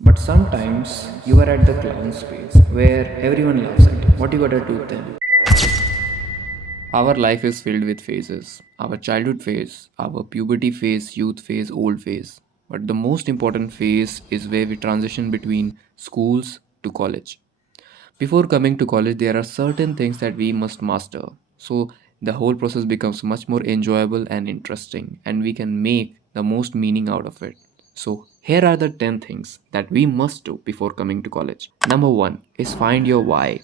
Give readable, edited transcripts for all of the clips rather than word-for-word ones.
But sometimes you are at the clown space where everyone laughs at you. What you gotta do then? Our life is filled with phases. Our childhood phase, our puberty phase, youth phase, old phase. But the most important phase is where we transition between schools to college. Before coming to college, there are certain things that we must master. So the whole process becomes much more enjoyable and interesting, and we can make the most meaning out of it. So here are the 10 things that we must do before coming to college. Number 1 is find your why.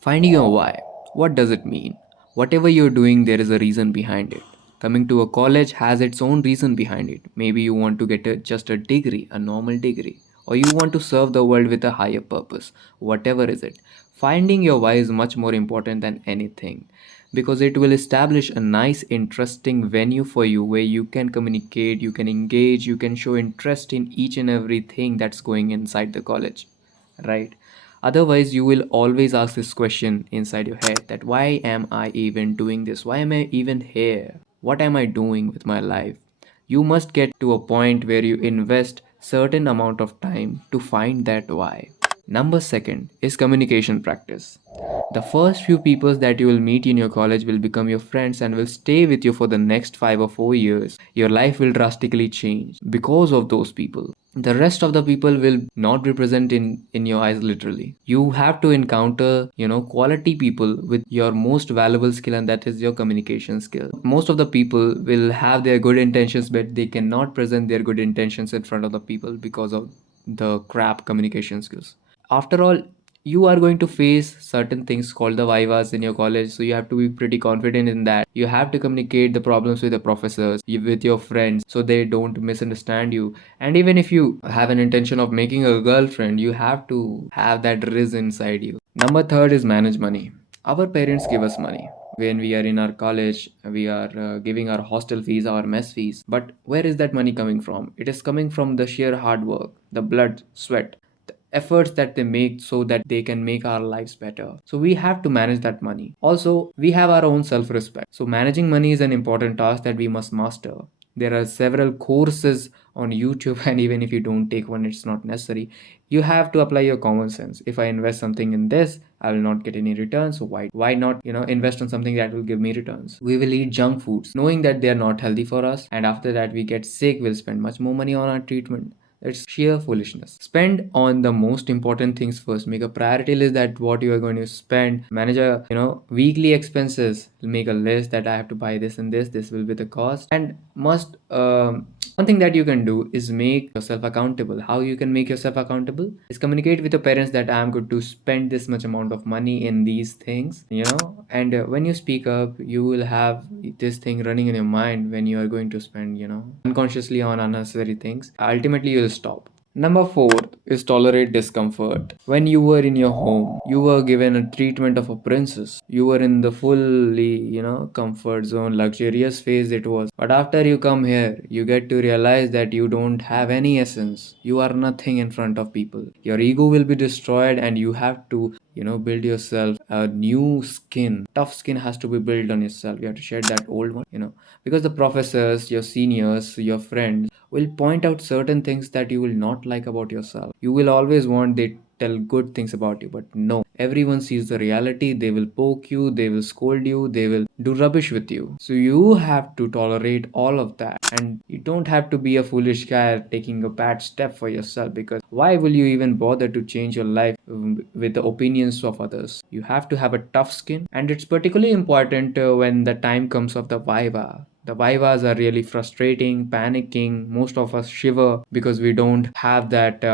Finding your why. What does it mean? Whatever you're doing, there is a reason behind it. Coming to a college has its own reason behind it. Maybe you want to get just a degree, a normal degree, or you want to serve the world with a higher purpose. Whatever is it. Finding your why is much more important than anything because it will establish a nice, interesting venue for you where you can communicate, you can engage, you can show interest in each and everything that's going inside the college, right? Otherwise, you will always ask this question inside your head that why am I even doing this? Why am I even here? What am I doing with my life? You must get to a point where you invest certain amount of time to find that why. Number second is communication practice. The first few people that you will meet in your college will become your friends and will stay with you for the next 5 or 4 years. Your life will drastically change because of those people. The rest of the people will not be present in your eyes literally. You have to encounter, quality people with your most valuable skill, and that is your communication skill. Most of the people will have their good intentions, but they cannot present their good intentions in front of the people because of the crap communication skills. After all, you are going to face certain things called the vivas in your college, so you have to be pretty confident in that. You have to communicate the problems with the professors, with your friends, so they don't misunderstand you. And even if you have an intention of making a girlfriend, you have to have that riz inside you. Number third is manage money. Our parents give us money when we are in our college. We are giving our hostel fees, our mess fees, but where is that money coming from? It is coming from the sheer hard work, the blood, sweat, efforts that they make so that they can make our lives better. So we have to manage that money. Also, we have our own self respect. So managing money is an important task that we must master. There are several courses on YouTube, and even if you don't take one, it's not necessary. You have to apply your common sense. If I invest something in this, I will not get any returns. So why not, invest on something that will give me returns? We will eat junk foods knowing that they are not healthy for us, and after that we get sick, we'll spend much more money on our treatment. It's sheer foolishness. Spend on the most important things first. Make a priority list that what you are going to spend. Manage a weekly expenses. Make a list that I have to buy this and this. This will be the cost. And must one thing that you can do is make yourself accountable. How you can make yourself accountable is communicate with your parents that I am going to spend this much amount of money in these things. And when you speak up, you will have this thing running in your mind when you are going to spend unconsciously on unnecessary things. Ultimately you'll stop. Number four is tolerate discomfort. When you were in your home, you were given a treatment of a princess. You were in the fully, comfort zone, luxurious phase it was. But after you come here, you get to realize that you don't have any essence. You are nothing in front of people. Your ego will be destroyed, and you have to, build yourself a new skin. Tough skin has to be built on yourself. You have to shed that old one, because the professors, your seniors, your friends will point out certain things that you will not like about yourself. You will always want they tell good things about you, but no. Everyone sees the reality. They will poke you, they will scold you, they will do rubbish with you. So you have to tolerate all of that. And you don't have to be a foolish guy taking a bad step for yourself, because why will you even bother to change your life with the opinions of others? You have to have a tough skin, and it's particularly important when the time comes of the viva. The vivas are really frustrating, panicking. Most of us shiver because we don't have that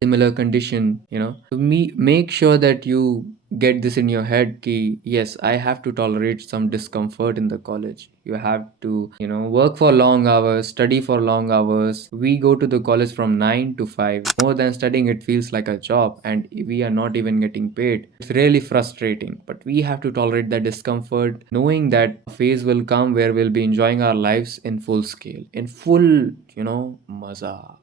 similar condition. So make sure that you get this in your head ki yes, I have to tolerate some discomfort in the college. You have to work for long hours, study for long hours. We go to the college from 9 to 5. More than studying, it feels like a job, and we are not even getting paid. It's really frustrating, but we have to tolerate that discomfort, knowing that a phase will come where we'll be enjoying our lives in full scale, in full maza.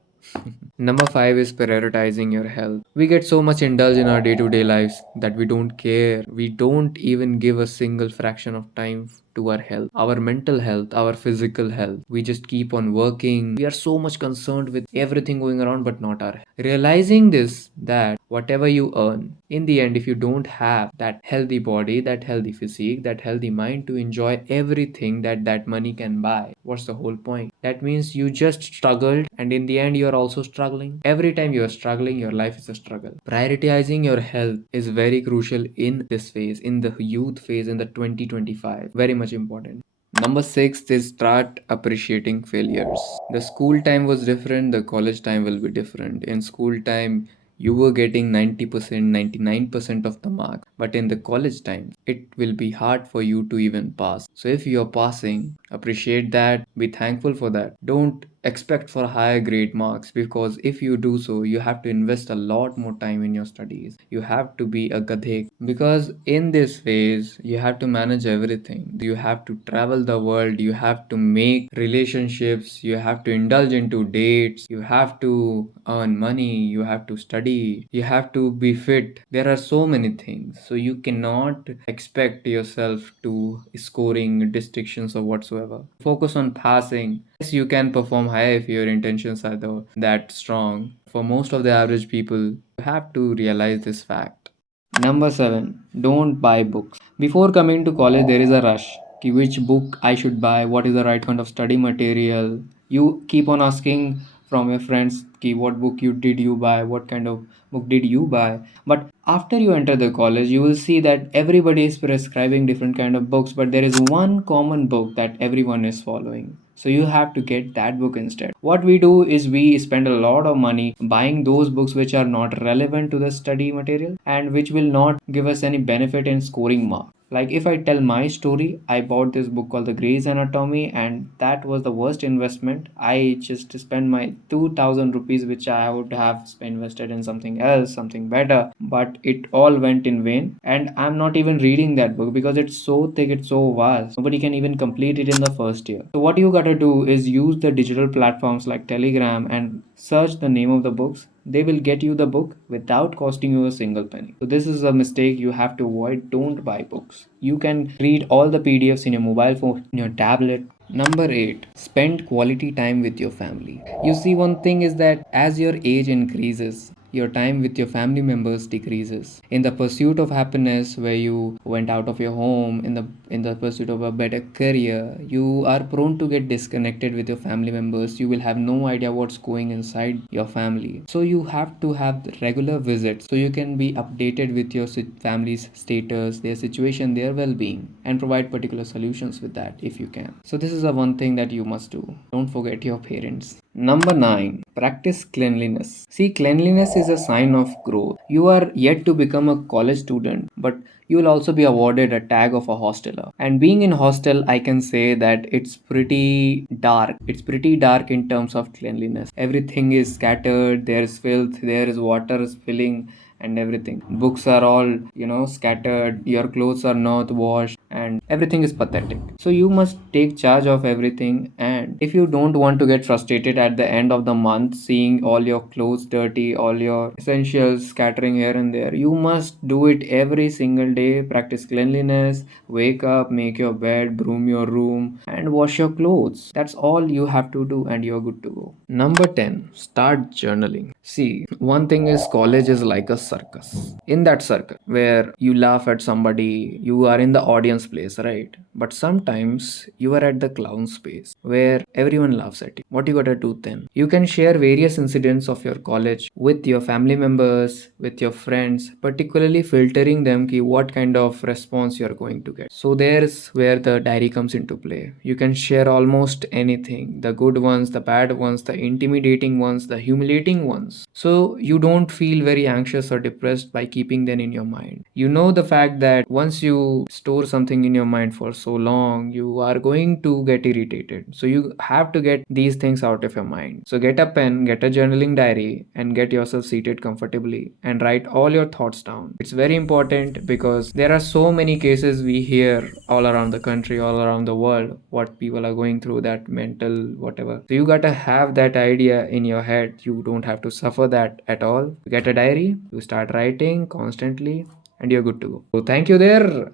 Number five is prioritizing your health. We get so much indulged in our day to day lives that we don't care. We don't even give a single fraction of time to our health, our mental health, our physical health. We just keep on working. We are so much concerned with everything going around, but not our health. Realizing this, that whatever you earn, in the end, if you don't have that healthy body, that healthy physique, that healthy mind to enjoy everything that that money can buy, what's the whole point? That means you just struggled, and in the end, you are also struggling. Every time you are struggling, your life is a struggle. Prioritizing your health is very crucial in this phase, in the youth phase, in the 2025. Very much important. Number six is start appreciating failures. The school time was different, the college time will be different. In school time, you were getting 90%, 99% of the mark. But in the college time, it will be hard for you to even pass. So if you're passing, appreciate that, be thankful for that. Don't expect for higher grade marks, because if you do so, you have to invest a lot more time in your studies. You have to be a gadhe, because in this phase you have to manage everything. You have to travel the world, you have to make relationships, you have to indulge into dates, you have to earn money, you have to study, you have to be fit. There are so many things, so you cannot expect yourself to scoring distinctions or whatsoever. Focus on passing. Yes, you can perform higher if your intentions are that strong. For most of the average people, you have to realize this fact. Number 7. Don't buy books. Before coming to college, there is a rush. Ki which book I should buy? What is the right kind of study material? You keep on asking from your friends ki what book did you buy? What kind of book did you buy? But after you enter the college, you will see that everybody is prescribing different kind of books, but there is one common book that everyone is following. So you have to get that book instead. What we do is we spend a lot of money buying those books which are not relevant to the study material and which will not give us any benefit in scoring marks. Like if I tell my story, I bought this book called The Grey's Anatomy, and that was the worst investment. I just spent my 2000 rupees which I would have invested in something else, something better, but it all went in vain. And I'm not even reading that book because it's so thick, it's so vast. Nobody can even complete it in the first year. So what you gotta do is use the digital platforms like Telegram and search the name of the books. They will get you the book without costing you a single penny. So this is a mistake you have to avoid. Don't buy books. You can read all the PDFs in your mobile phone, in your tablet. Number 8. Spend quality time with your family. You see, one thing is that as your age increases, your time with your family members decreases. In the pursuit of happiness, where you went out of your home, in the pursuit of a better career, you are prone to get disconnected with your family members. You will have no idea what's going inside your family. So you have to have the regular visits so you can be updated with your family's status, their situation, their well-being, and provide particular solutions with that if you can. So this is the one thing that you must do. Don't forget your parents. Number 9. Practice cleanliness. See, cleanliness is a sign of growth. You are yet to become a college student, but you will also be awarded a tag of a hosteler. And being in hostel, I can say that it's pretty dark. It's pretty dark in terms of cleanliness. Everything is scattered, there's filth, there is water spilling and everything. Books are all, scattered, your clothes are not washed, and everything is pathetic. So you must take charge of everything. And if you don't want to get frustrated at the end of the month seeing all your clothes dirty, all your essentials scattering here and there, you must do it every single day. Practice cleanliness, wake up, make your bed, broom your room, and wash your clothes. That's all you have to do, and you're good to go. Number 10. Start journaling. See, one thing is college is like a circus. In that circle where you laugh at somebody, you are in the audience place, right? But sometimes you are at the clown space where everyone laughs at you. What you gotta do then? You can share various incidents of your college with your family members, with your friends, particularly filtering them ki what kind of response you're going to get. So there's where the diary comes into play. You can share almost anything, the good ones, the bad ones, the intimidating ones, the humiliating ones. So you don't feel very anxious or depressed by keeping them in your mind. You know the fact that once you store something in your mind for so long, you are going to get irritated. So you have to get these things out of your mind. So get a pen, get a journaling diary, and get yourself seated comfortably and write all your thoughts down. It's very important because there are so many cases we hear all around the country, all around the world, what people are going through, that mental whatever. So you gotta have that idea in your head. You don't have to suffer that at all. You get a diary, you start writing constantly, and you're good to go. So thank you there.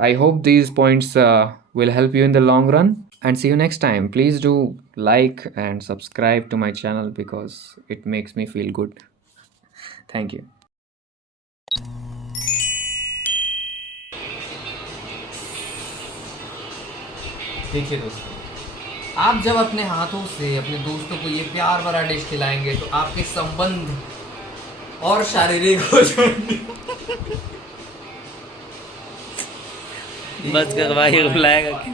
I hope these points will help you in the long run. And see you next time. Please do like and subscribe to my channel because it makes me feel good. Thank you. देखिए दोस्तों, आप जब अपने हाथों से अपने दोस्तों को ये प्यार भरा डिश खिलाएंगे तो आपके संबंध और शारीरिक हो जाएंगे। बस कर भाई, बुलाएगा।